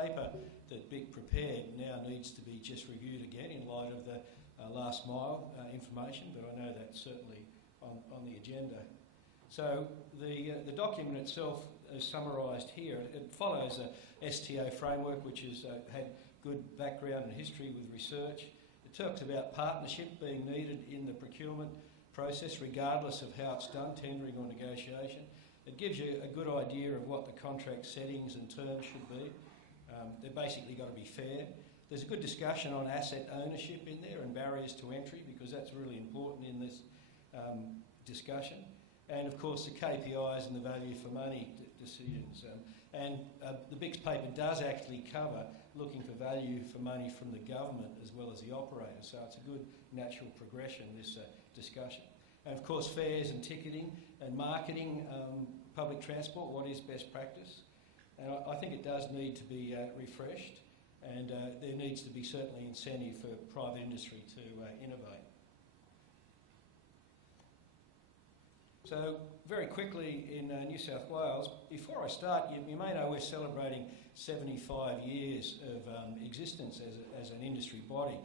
paper that BIC prepared now needs to be just reviewed again in light of the last mile information, but I know that's certainly on the agenda. So the document itself is summarised here. It follows a STO framework which has had good background and history with research. It talks about partnership being needed in the procurement process regardless of how it's done, tendering or negotiation. It gives you a good idea of what the contract settings and terms should be. They've basically got to be fair. There's a good discussion on asset ownership in there and barriers to entry, because that's really important in this discussion. And of course the KPIs and the value for money decisions. The BIC's paper does actually cover looking for value for money from the government as well as the operator, so it's a good natural progression, this discussion. And of course fares and ticketing and marketing, public transport, what is best practice? And I think it does need to be refreshed, and there needs to be certainly incentive for private industry to innovate. So very quickly in New South Wales, before I start, you may know we're celebrating 75 years of existence as an industry body,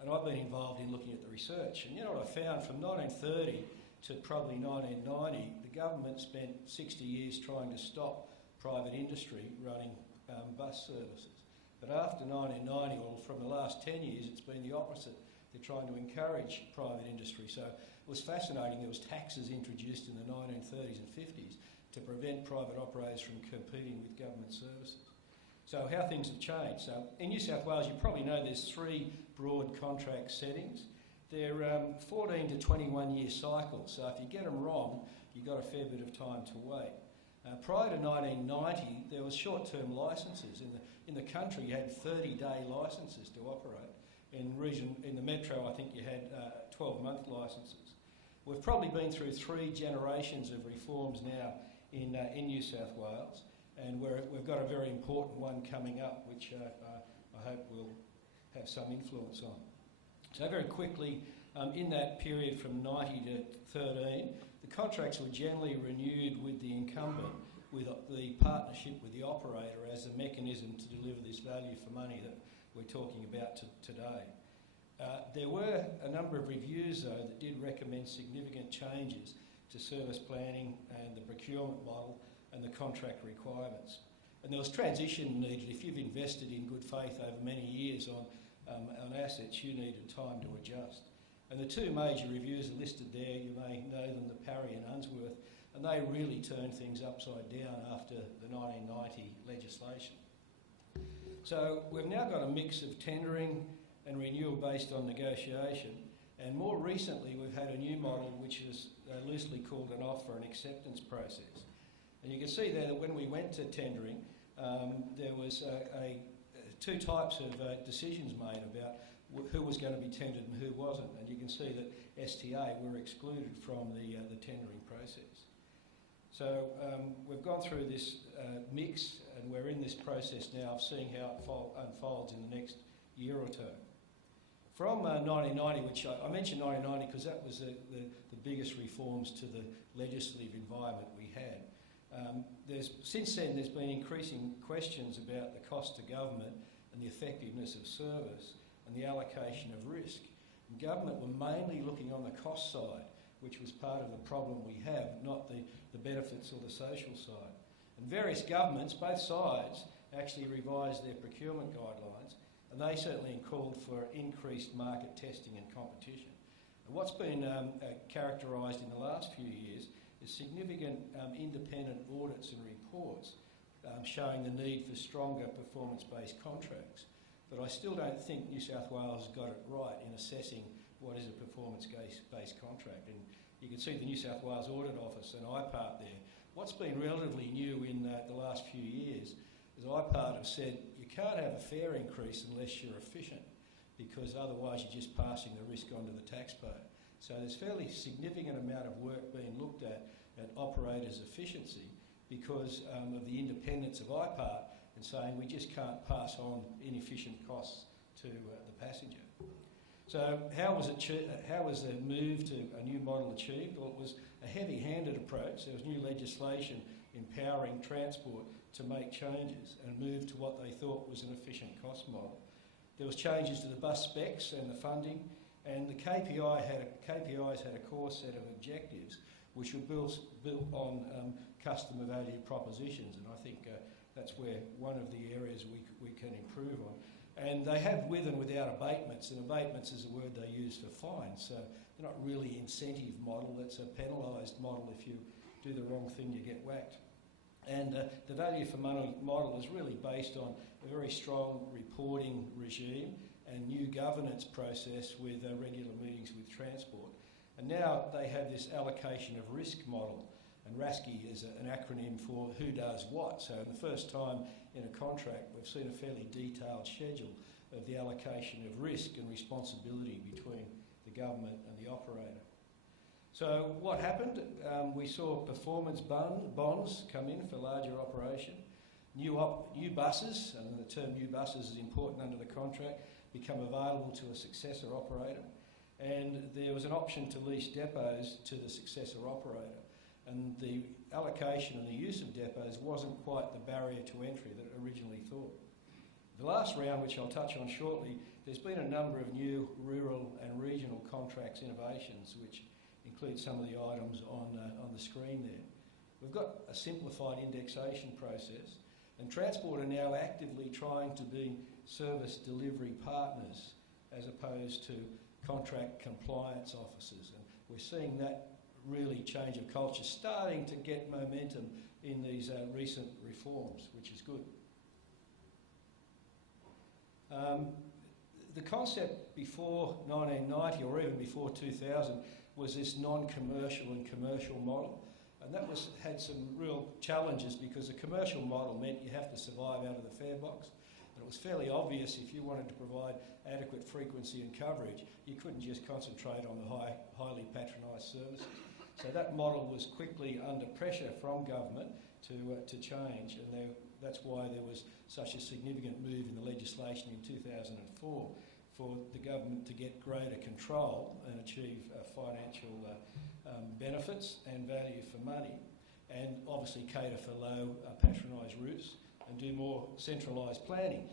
and I've been involved in looking at the research. And you know what I found? From 1930 to probably 1990, the government spent 60 years trying to stop private industry running bus services. But after 1990, or from the last 10 years, it's been the opposite. They're trying to encourage private industry. So it was fascinating. There was taxes introduced in the 1930s and 50s to prevent private operators from competing with government services. So how things have changed. So in New South Wales, you probably know there's 3 broad contract settings. They're 14 to 21 year cycles. So if you get them wrong, you've got a fair bit of time to wait. Prior to 1990, there was short-term licences. In the country, you had 30-day licences to operate. In the metro, I think you had 12-month licences. We've probably been through 3 generations of reforms now in New South Wales, and we've got a very important one coming up, which I hope will have some influence on. So very quickly, in that period from 90 to 13, the contracts were generally renewed with the incumbent, with the partnership with the operator as a mechanism to deliver this value for money that we're talking about today. There were a number of reviews, though, that did recommend significant changes to service planning and the procurement model and the contract requirements. And there was transition needed. If you've invested in good faith over many years on assets, you needed time to adjust. And the 2 major reviews are listed there. You may know them, the Parry and Unsworth, and they really turned things upside down after the 1990 legislation. So we've now got a mix of tendering and renewal based on negotiation, and more recently we've had a new model which is loosely called an offer and acceptance process. And you can see there that when we went to tendering, there was 2 types of decisions made about who was going to be tendered and who wasn't, and you can see that STA were excluded from the tendering process. So we've gone through this mix, and we're in this process now of seeing how it unfolds in the next year or 2. From 1990, which I mentioned 1990 because that was the biggest reforms to the legislative environment we had. Since then, there's been increasing questions about the cost to government and the effectiveness of service and the allocation of risk. And government were mainly looking on the cost side, which was part of the problem we have, not the benefits or the social side. And various governments, both sides, actually revised their procurement guidelines, and they certainly called for increased market testing and competition. And what's been characterised in the last few years is significant independent audits and reports showing the need for stronger performance-based contracts. But I still don't think New South Wales has got it right in assessing what is a performance-based contract. And you can see the New South Wales Audit Office and IPART there. What's been relatively new in the last few years is IPART have said you can't have a fare increase unless you're efficient, because otherwise you're just passing the risk on to the taxpayer. So there's fairly significant amount of work being looked at operators' efficiency because of the independence of IPART and saying we just can't pass on inefficient costs to the passenger. So how was the move to a new model achieved? Well, it was a heavy-handed approach. There was new legislation empowering transport to make changes and move to what they thought was an efficient cost model. There was changes to the bus specs and the funding, and the KPIs had a core set of objectives which were built on customer value propositions, and I think that's where one of the areas we can improve on. And they have with and without abatements, and abatements is a word they use for fines, so they're not really incentive model, it's a penalised model. If you do the wrong thing, you get whacked. And the value for money model is really based on a very strong reporting regime and new governance process with regular meetings with transport. And now they have this allocation of risk model, and RASCI is an acronym for who does what. So the first time in a contract we've seen a fairly detailed schedule of the allocation of risk and responsibility between the government and the operator. So what happened? We saw performance bonds come in for larger operation. New buses, and the term new buses is important under the contract, become available to a successor operator. And there was an option to lease depots to the successor operator. And the allocation and the use of depots wasn't quite the barrier to entry that originally thought. The last round, which I'll touch on shortly, there's been a number of new rural and regional contracts innovations, which include some of the items on the screen there. We've got a simplified indexation process, and Transport are now actively trying to be service delivery partners as opposed to contract compliance officers. And we're seeing that really change of culture starting to get momentum in these recent reforms, which is good. The concept before 1990 or even before 2000 was this non-commercial and commercial model, and that had some real challenges because the commercial model meant you have to survive out of the fare box, and it was fairly obvious if you wanted to provide adequate frequency and coverage, you couldn't just concentrate on the highly patronised services. So that model was quickly under pressure from government to change, and that's why there was such a significant move in the legislation in 2004 for the government to get greater control and achieve financial benefits and value for money, and obviously cater for low patronised routes and do more centralised planning.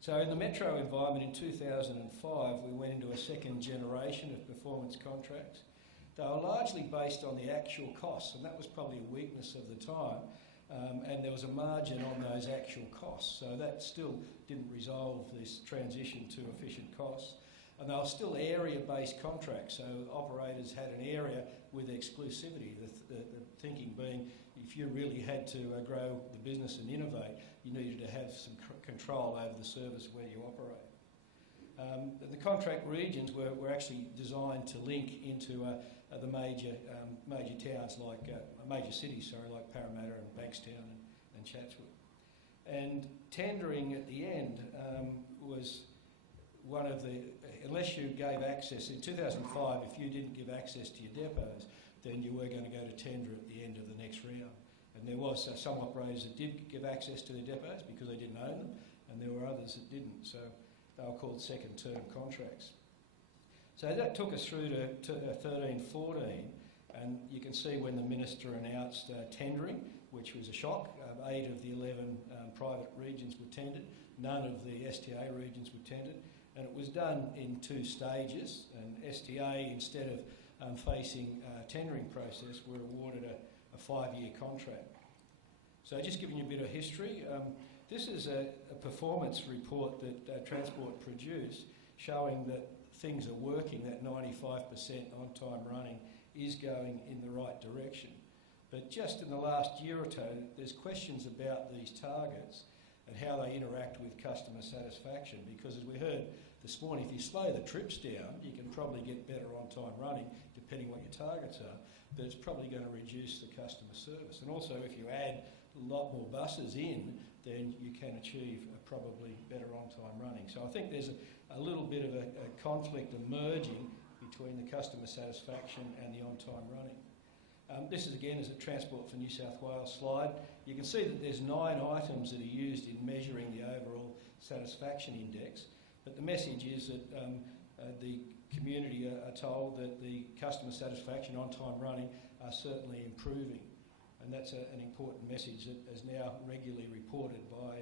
So in the metro environment in 2005, we went into a second generation of performance contracts. They were largely based on the actual costs, and that was probably a weakness of the time, and there was a margin on those actual costs. So that still didn't resolve this transition to efficient costs. And they were still area-based contracts, so operators had an area with exclusivity, the thinking being if you really had to grow the business and innovate, you needed to have some control over the service where you operate. The contract regions were actually designed to link into the major towns like, major cities, like Parramatta and Bankstown and Chatswood. And tendering at the end was one of the, unless you gave access, in 2005, if you didn't give access to your depots, then you were going to go to tender at the end of the next round. And there was some operators that did give access to their depots because they didn't own them, and there were others that didn't. So they were called second term contracts. So that took us through to 13-14, and you can see when the Minister announced tendering, which was a shock. 8 of the 11 private regions were tendered, none of the STA regions were tendered, and it was done in 2 stages, and STA, instead of facing a tendering process, were awarded a 5-year contract. So just giving you a bit of history, this is a performance report that Transport produced showing that things are working, that 95% on-time running is going in the right direction. But just in the last year or so, there's questions about these targets and how they interact with customer satisfaction, because as we heard this morning, if you slow the trips down, you can probably get better on-time running, depending what your targets are, but it's probably going to reduce the customer service. And also, if you add a lot more buses in, then you can achieve probably better on-time running. So I think there's a little bit of a conflict emerging between the customer satisfaction and the on-time running. This is again is a Transport for New South Wales slide. You can see that there's 9 items that are used in measuring the overall satisfaction index, but the message is that the community are told that the customer satisfaction on-time running are certainly improving. and that's an important message that is now regularly reported by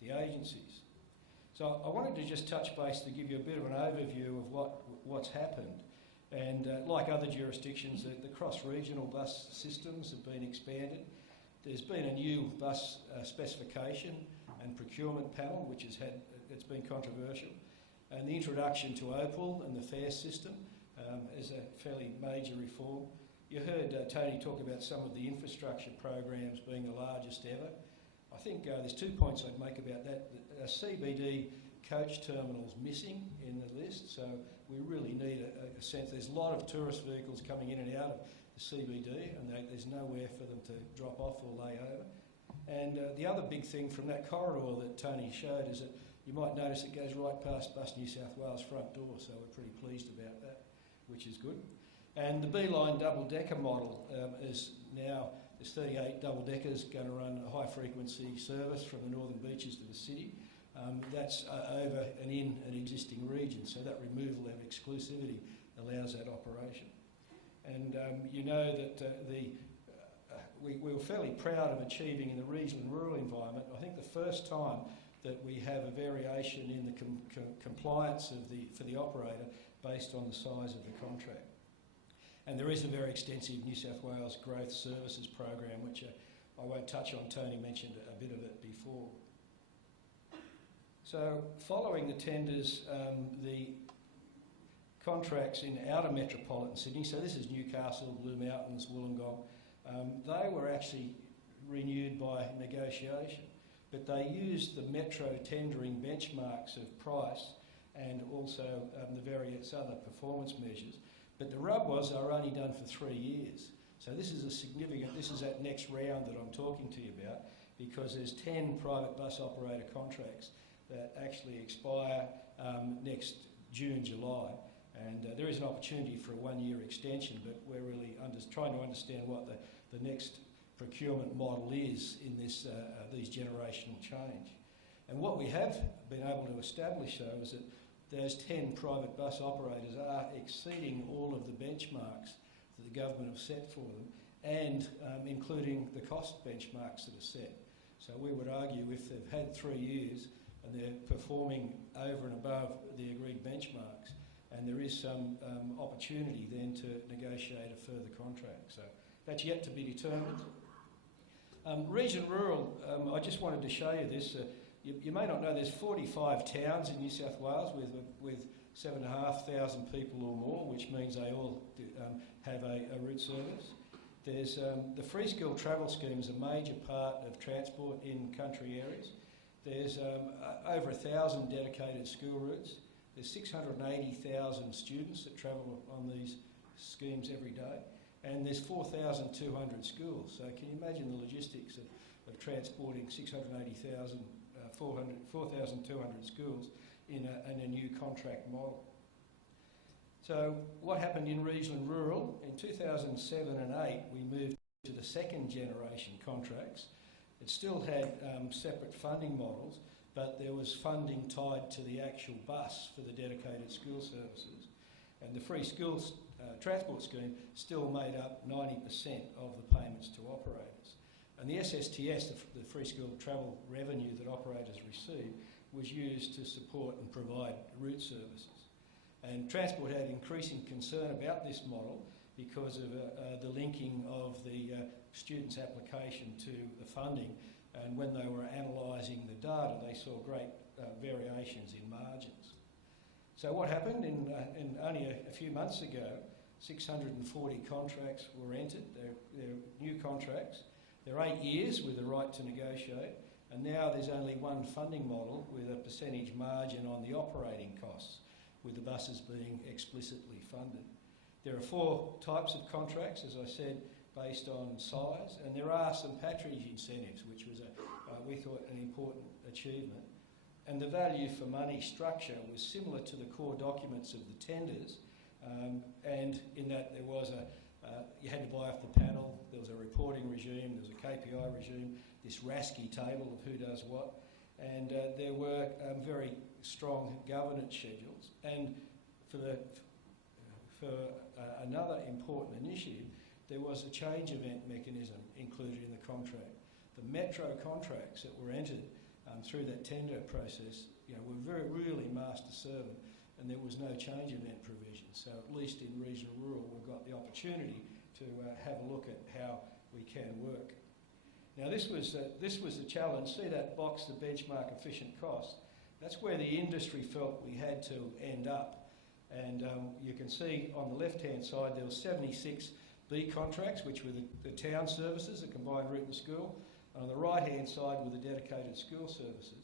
the agencies. So I wanted to just touch base to give you a bit of an overview of what's happened. And like other jurisdictions, the cross-regional bus systems have been expanded. There's been a new bus specification and procurement panel, which it's been controversial. And the introduction to Opal and the fare system is a fairly major reform. You heard Tony talk about some of the infrastructure programs being the largest ever. I think there's 2 points I'd make about that. A CBD coach terminal's missing in the list, so we really need a sense. There's a lot of tourist vehicles coming in and out of the CBD, and there's nowhere for them to drop off or lay over. And the other big thing from that corridor that Tony showed is that you might notice it goes right past BusNSW front door, so we're pretty pleased about that, which is good. And the B-line double-decker model is now, there's 38 double-deckers going to run a high-frequency service from the northern beaches to the city. That's over and in an existing region, so that removal of exclusivity allows that operation. And you know that we were fairly proud of achieving in the regional and rural environment, I think the first time that we have a variation in the compliance for the operator based on the size of the contract. And there is a very extensive New South Wales Growth Services program, which I won't touch on. Tony mentioned a bit of it before. So following the tenders, the contracts in outer metropolitan Sydney, so this is Newcastle, Blue Mountains, Wollongong, they were actually renewed by negotiation, but they used the metro tendering benchmarks of price and also the various other performance measures. But the rub was they were only done for 3 years. So this is this is that next round that I'm talking to you about, because there's 10 private bus operator contracts that actually expire next June, July. And there is an opportunity for a 1-year extension, but we're really trying to understand what the next procurement model is in this these generational change. And what we have been able to establish, though, is that those 10 private bus operators are exceeding all of the benchmarks that the government have set for them, and including the cost benchmarks that are set. So we would argue if they've had 3 years and they're performing over and above the agreed benchmarks, and there is some opportunity then to negotiate a further contract. So that's yet to be determined. Region rural, I just wanted to show you this. You may not know there's 45 towns in New South Wales with 7,500 people or more, which means they all have a route service. There's the free skill travel scheme is a major part of transport in country areas. There's over 1,000 dedicated school routes. There's 680,000 students that travel on these schemes every day, and there's 4,200 schools. So can you imagine the logistics of transporting 4,200 schools in a new contract model? So what happened in regional and rural? In 2007 and 8, we moved to the second generation contracts. It still had separate funding models, but there was funding tied to the actual bus for the dedicated school services. And the free schools transport scheme still made up 90% of the payments to operators. And the SSTS, the free school travel revenue that operators received, was used to support and provide route services. And Transport had increasing concern about this model because of the linking of the students' application to the funding, and when they were analysing the data, they saw great variations in margins. So what happened in only a few months ago, 640 contracts were entered. They're new contracts. They're 8 years with the right to negotiate, and now there's only one funding model with a percentage margin on the operating costs, with the buses being explicitly funded. There are 4 types of contracts, as I said, based on size, and there are some patronage incentives, which was, we thought, an important achievement. And the value for money structure was similar to the core documents of the tenders, and in that there was you had to buy off the panel, there was a reporting regime, there was a KPI regime, this RASCI table of who does what, and there were very strong governance schedules. And for another important initiative, there was a change event mechanism included in the contract. The metro contracts that were entered through that tender process, were really master servant, and there was no change event provision. So at least in regional rural, we've got the opportunity to have a look at how we can work. Now this was a challenge. See that box, the benchmark efficient cost? That's where the industry felt we had to end up. And you can see on the left-hand side there were 76 B contracts, which were the town services, the combined route and school. And on the right-hand side were the dedicated school services.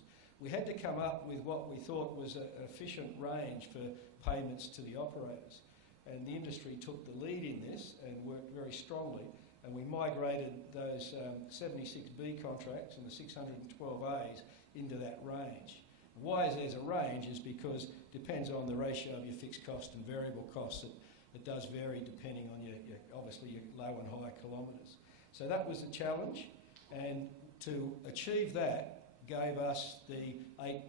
We had to come up with what we thought was an efficient range for payments to the operators. And the industry took the lead in this and worked very strongly. And we migrated those 76B contracts and the 612As into that range. Why there's a range is because it depends on the ratio of your fixed cost and variable costs. It does vary depending on obviously your low and high kilometres. So that was the challenge, and to achieve that gave us the 8+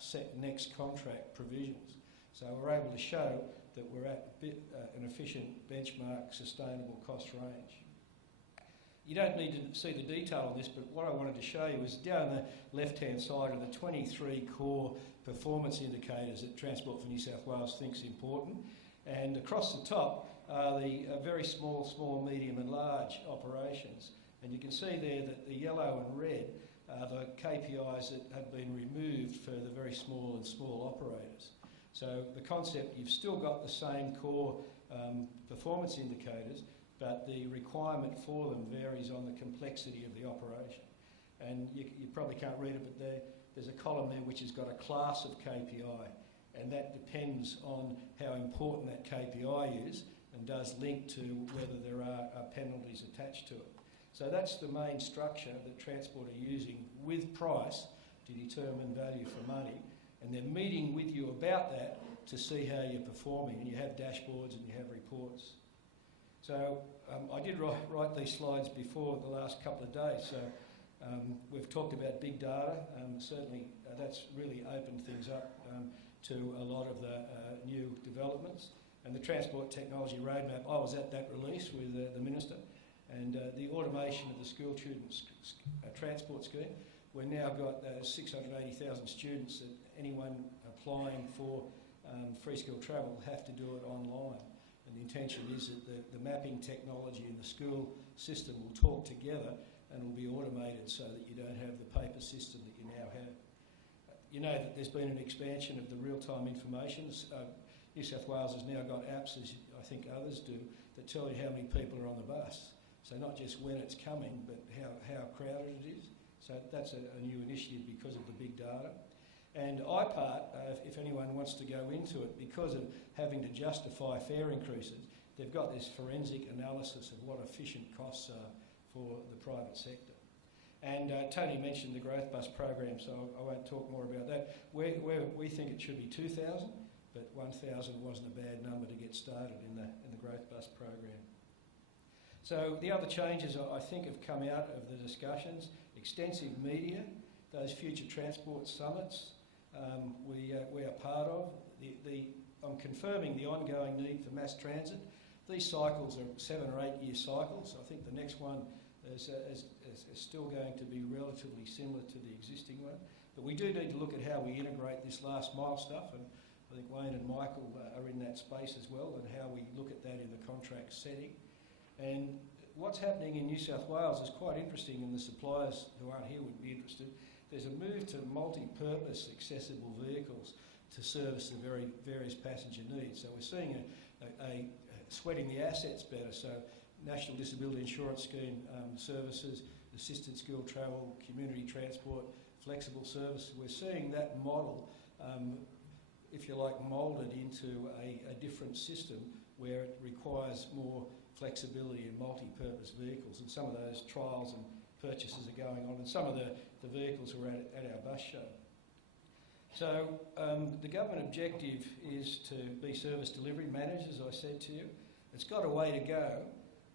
set next contract provisions. So we're able to show that we're at an efficient benchmark sustainable cost range. You don't need to see the detail on this, but what I wanted to show you is down the left-hand side are the 23 core performance indicators that Transport for New South Wales thinks important. And across the top are the very small, medium and large operations. And you can see there that the yellow and red are the KPIs that have been removed for the very small and small operators. So the concept, you've still got the same core performance indicators, but the requirement for them varies on the complexity of the operation. And you probably can't read it, but there's a column there which has got a class of KPI, and that depends on how important that KPI is and does link to whether there are penalties attached to it. So that's the main structure that Transport are using with price to determine value for money, and they're meeting with you about that to see how you're performing, and you have dashboards and you have reports. So I did write these slides before the last couple of days. So we've talked about big data. Certainly that's really opened things up to a lot of the new developments. And the Transport Technology Roadmap, I was at that release with the Minister. And the automation of the school students transport scheme, we've now got 680,000 students that anyone applying for free school travel have to do it online. And the intention is that the mapping technology in the school system will talk together and will be automated so that you don't have the paper system that you now have. You know that there's been an expansion of the real-time information. New South Wales has now got apps, as I think others do, that tell you how many people are on the bus. So not just when it's coming, but how crowded it is. So that's a new initiative because of the big data. And IPART, if anyone wants to go into it, because of having to justify fare increases, they've got this forensic analysis of what efficient costs are for the private sector. And Tony mentioned the Growth Bus program, so I won't talk more about that. We think it should be 2,000, but 1,000 wasn't a bad number to get started in the Growth Bus program. So the other changes I think have come out of the discussions: extensive media, those future transport summits we are part of. I'm confirming the ongoing need for mass transit. These cycles are 7 or 8 year cycles. I think the next one is still going to be relatively similar to the existing one. But we do need to look at how we integrate this last mile stuff, and I think Wayne and Michael are in that space as well, and how we look at that in the contract setting. And what's happening in New South Wales is quite interesting, and the suppliers who aren't here would be interested. There's a move to multi-purpose accessible vehicles to service the very various passenger needs. So we're seeing a sweating the assets better. So National Disability Insurance Scheme services, assisted school travel, community transport, flexible service. We're seeing that model, if you like, moulded into a different system where it requires more flexibility in multi-purpose vehicles, and some of those trials and purchases are going on, and some of the vehicles are at our bus show. So the government objective is to be service delivery managed, as I said to you. It's got a way to go,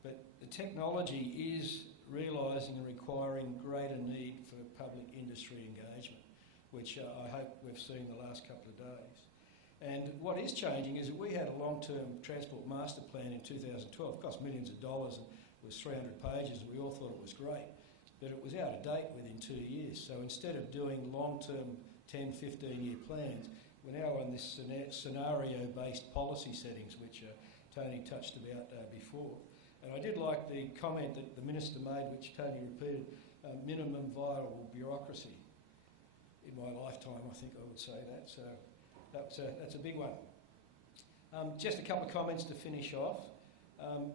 but the technology is realising and requiring greater need for public industry engagement, which I hope we've seen the last couple of days. And what is changing is that we had a long-term transport master plan in 2012. It cost millions of dollars and was 300 pages, and we all thought it was great. But it was out of date within 2 years. So instead of doing long-term 10, 15-year plans, we're now on this scenario-based policy settings, which Tony touched about before. And I did like the comment that the Minister made, which Tony repeated, minimum viable bureaucracy. In my lifetime, I think I would say that. So that's a big one. Just a couple of comments to finish off.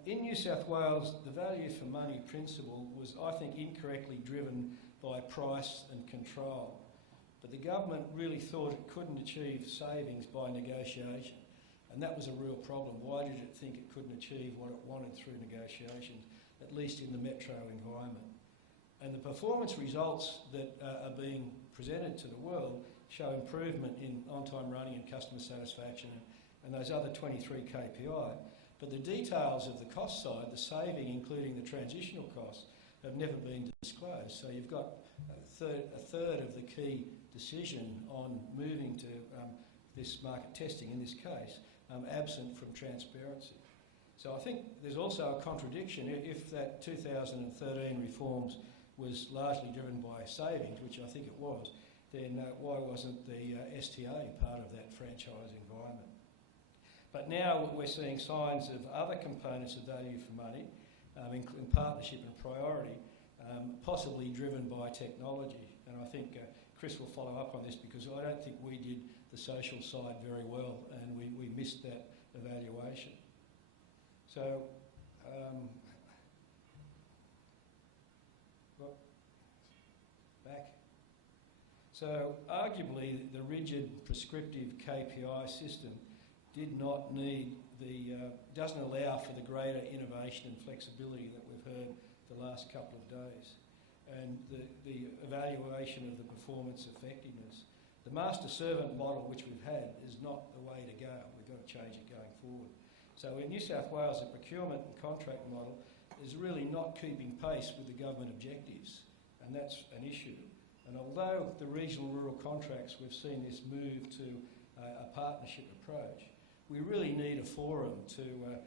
In New South Wales, the value for money principle was, I think, incorrectly driven by price and control. But the government really thought it couldn't achieve savings by negotiation. And that was a real problem. Why did it think it couldn't achieve what it wanted through negotiations, at least in the metro environment? And the performance results that are being presented to the world show improvement in on-time running and customer satisfaction and those other 23 KPI. But the details of the cost side, the saving, including the transitional costs, have never been disclosed. So you've got a third of the key decision on moving to this market testing, in this case, absent from transparency. So I think there's also a contradiction. If that 2013 reforms was largely driven by savings, which I think it was, then why wasn't the STA part of that franchise environment? But now we're seeing signs of other components of value for money, in partnership and priority, possibly driven by technology. And I think Chris will follow up on this, because I don't think we did the social side very well, and we missed that evaluation. So, back. So arguably the rigid prescriptive KPI system did not need doesn't allow for the greater innovation and flexibility that we've heard the last couple of days. And the evaluation of the performance effectiveness. The master-servant model which we've had is not the way to go. We've got to change it going forward. So in New South Wales, the procurement and contract model is really not keeping pace with the government objectives, and that's an issue. And although the regional rural contracts, we've seen this move to a partnership approach, we really need a forum to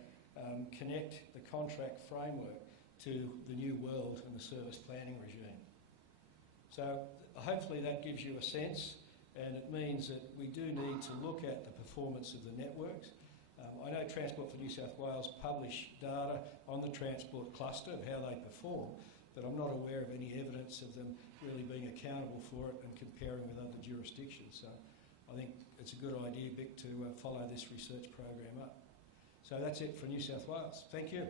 connect the contract framework to the new world and the service planning regime. So hopefully that gives you a sense, and it means that we do need to look at the performance of the networks. I know Transport for New South Wales publish data on the transport cluster of how they perform, but I'm not aware of any evidence of them really being accountable for it and comparing with other jurisdictions. So I think it's a good idea, Vic, to follow this research program up. So that's it for New South Wales. Thank you.